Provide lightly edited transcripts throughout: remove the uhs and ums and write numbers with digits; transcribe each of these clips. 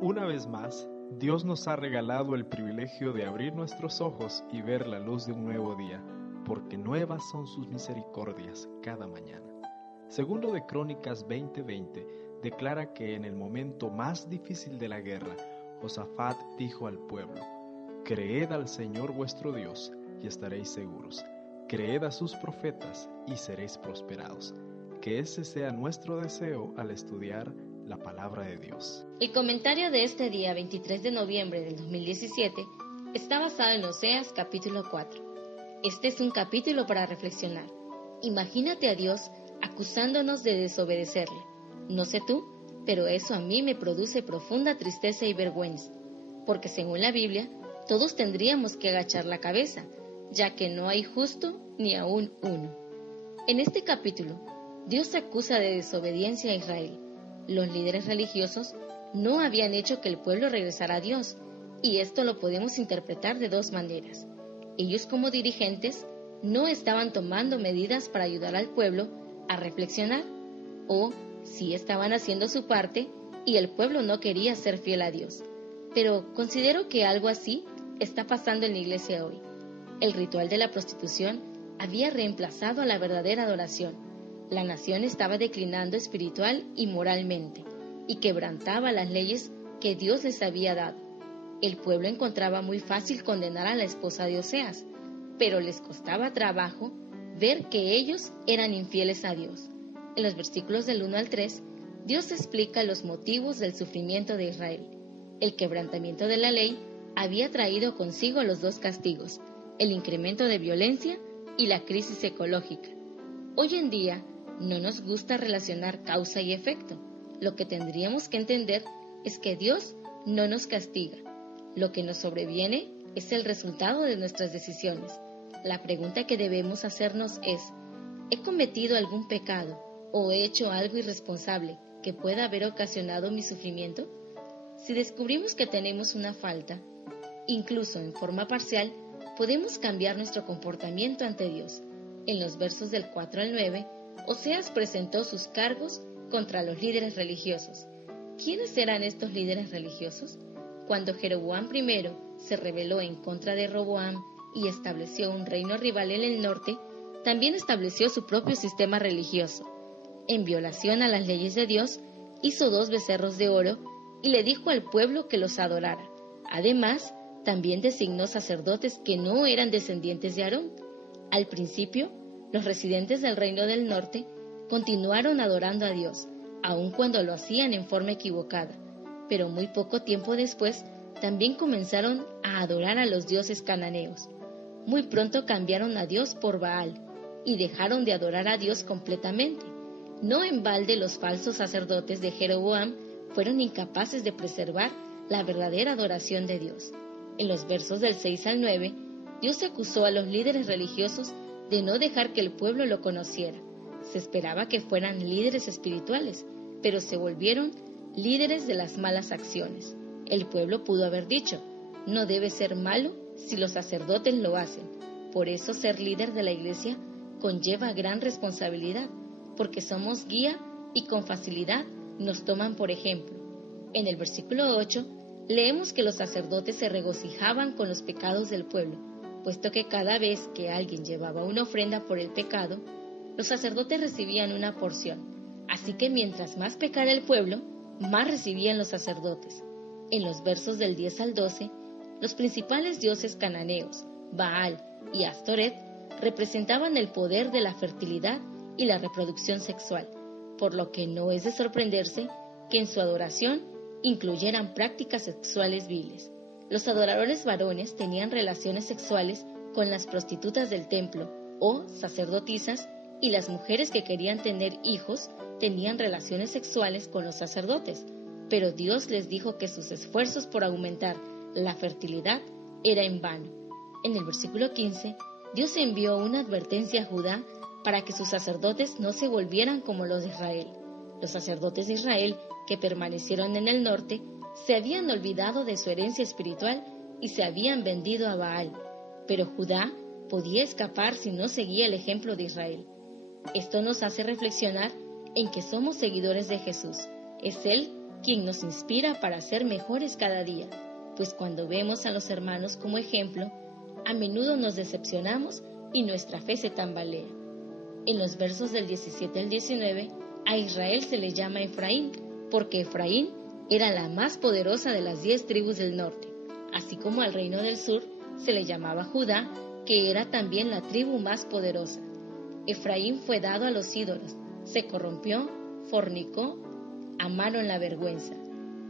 Una vez más, Dios nos ha regalado el privilegio de abrir nuestros ojos y ver la luz de un nuevo día, porque nuevas son sus misericordias cada mañana. Segundo de Crónicas 20:20 declara que en el momento más difícil de la guerra, Josafat dijo al pueblo: «Creed al Señor vuestro Dios y estaréis seguros. Creed a sus profetas y seréis prosperados». Que ese sea nuestro deseo al estudiar la palabra de Dios. El comentario de este día 23 de noviembre del 2017 está basado en Oseas capítulo 4. Este es un capítulo para reflexionar. Imagínate a Dios acusándonos de desobedecerle. No sé tú, pero eso a mí me produce profunda tristeza y vergüenza, porque según la Biblia, todos tendríamos que agachar la cabeza, ya que no hay justo ni aún uno. En este capítulo, Dios acusa de desobediencia a Israel. Los líderes religiosos no habían hecho que el pueblo regresara a Dios, y esto lo podemos interpretar de dos maneras. Ellos como dirigentes no estaban tomando medidas para ayudar al pueblo a reflexionar, o sí estaban haciendo su parte y el pueblo no quería ser fiel a Dios. Pero considero que algo así está pasando en la iglesia hoy. El ritual de la prostitución había reemplazado a la verdadera adoración. La nación estaba declinando espiritual y moralmente, y quebrantaba las leyes que Dios les había dado. El pueblo encontraba muy fácil condenar a la esposa de Oseas, pero les costaba trabajo ver que ellos eran infieles a Dios. En los versículos del 1 al 3, Dios explica los motivos del sufrimiento de Israel. El quebrantamiento de la ley había traído consigo los dos castigos, el incremento de violencia y la crisis ecológica. Hoy en día, no nos gusta relacionar causa y efecto. Lo que tendríamos que entender es que Dios no nos castiga. Lo que nos sobreviene es el resultado de nuestras decisiones. La pregunta que debemos hacernos es: ¿he cometido algún pecado o he hecho algo irresponsable que pueda haber ocasionado mi sufrimiento? Si descubrimos que tenemos una falta, incluso en forma parcial, podemos cambiar nuestro comportamiento ante Dios. En los versos del 4 al 9, Oseas presentó sus cargos contra los líderes religiosos. ¿Quiénes eran estos líderes religiosos? Cuando Jeroboam I se rebeló en contra de Roboam y estableció un reino rival en el norte, también estableció su propio sistema religioso. En violación a las leyes de Dios, hizo 2 becerros de oro y le dijo al pueblo que los adorara. Además, también designó sacerdotes que no eran descendientes de Aarón. Al principio, los residentes del reino del norte continuaron adorando a Dios, aun cuando lo hacían en forma equivocada, pero muy poco tiempo después también comenzaron a adorar a los dioses cananeos. Muy pronto cambiaron a Dios por Baal y dejaron de adorar a Dios completamente. No en balde los falsos sacerdotes de Jeroboam fueron incapaces de preservar la verdadera adoración de Dios. En los versos del 6 al 9, Dios acusó a los líderes religiosos de no dejar que el pueblo lo conociera. Se esperaba que fueran líderes espirituales, pero se volvieron líderes de las malas acciones. El pueblo pudo haber dicho: no debe ser malo si los sacerdotes lo hacen. Por eso ser líder de la iglesia conlleva gran responsabilidad, porque somos guía y con facilidad nos toman por ejemplo. En el versículo 8 leemos que los sacerdotes se regocijaban con los pecados del pueblo, puesto que cada vez que alguien llevaba una ofrenda por el pecado, los sacerdotes recibían una porción. Así que mientras más pecara el pueblo, más recibían los sacerdotes. En los versos del 10 al 12, los principales dioses cananeos, Baal y Astoret, representaban el poder de la fertilidad y la reproducción sexual, por lo que no es de sorprenderse que en su adoración incluyeran prácticas sexuales viles. Los adoradores varones tenían relaciones sexuales con las prostitutas del templo o sacerdotisas, y las mujeres que querían tener hijos tenían relaciones sexuales con los sacerdotes, pero Dios les dijo que sus esfuerzos por aumentar la fertilidad era en vano. En el versículo 15, Dios envió una advertencia a Judá para que sus sacerdotes no se volvieran como los de Israel. Los sacerdotes de Israel que permanecieron en el norte se habían olvidado de su herencia espiritual y se habían vendido a Baal, pero Judá podía escapar si no seguía el ejemplo de Israel. Esto nos hace reflexionar en que somos seguidores de Jesús. Es Él quien nos inspira para ser mejores cada día, pues cuando vemos a los hermanos como ejemplo, a menudo nos decepcionamos y nuestra fe se tambalea. En los versos del 17 al 19, a Israel se le llama Efraín, porque Efraín era la más poderosa de las 10 tribus del norte, así como al reino del sur se le llamaba Judá, que era también la tribu más poderosa. Efraín fue dado a los ídolos, se corrompió, fornicó, amaron la vergüenza.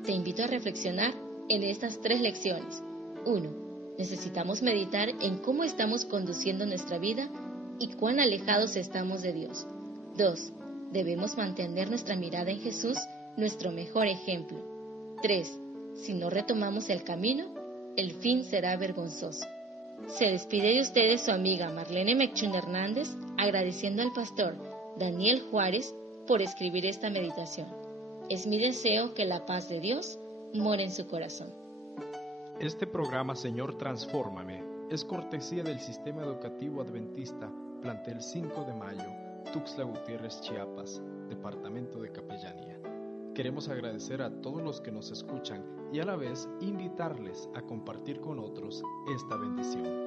Te invito a reflexionar en estas 3 lecciones. 1. Necesitamos meditar en cómo estamos conduciendo nuestra vida y cuán alejados estamos de Dios. 2. Debemos mantener nuestra mirada en Jesús, nuestro mejor ejemplo. 3. Si no retomamos el camino, el fin será vergonzoso. Se despide de ustedes su amiga Marlene Mechun Hernández, agradeciendo al pastor Daniel Juárez por escribir esta meditación. Es mi deseo que la paz de Dios more en su corazón. Este programa Señor Transfórmame es cortesía del Sistema Educativo Adventista Plantel 5 de Mayo, Tuxtla Gutiérrez, Chiapas, Departamento de Capellanía. Queremos agradecer a todos los que nos escuchan y a la vez invitarles a compartir con otros esta bendición.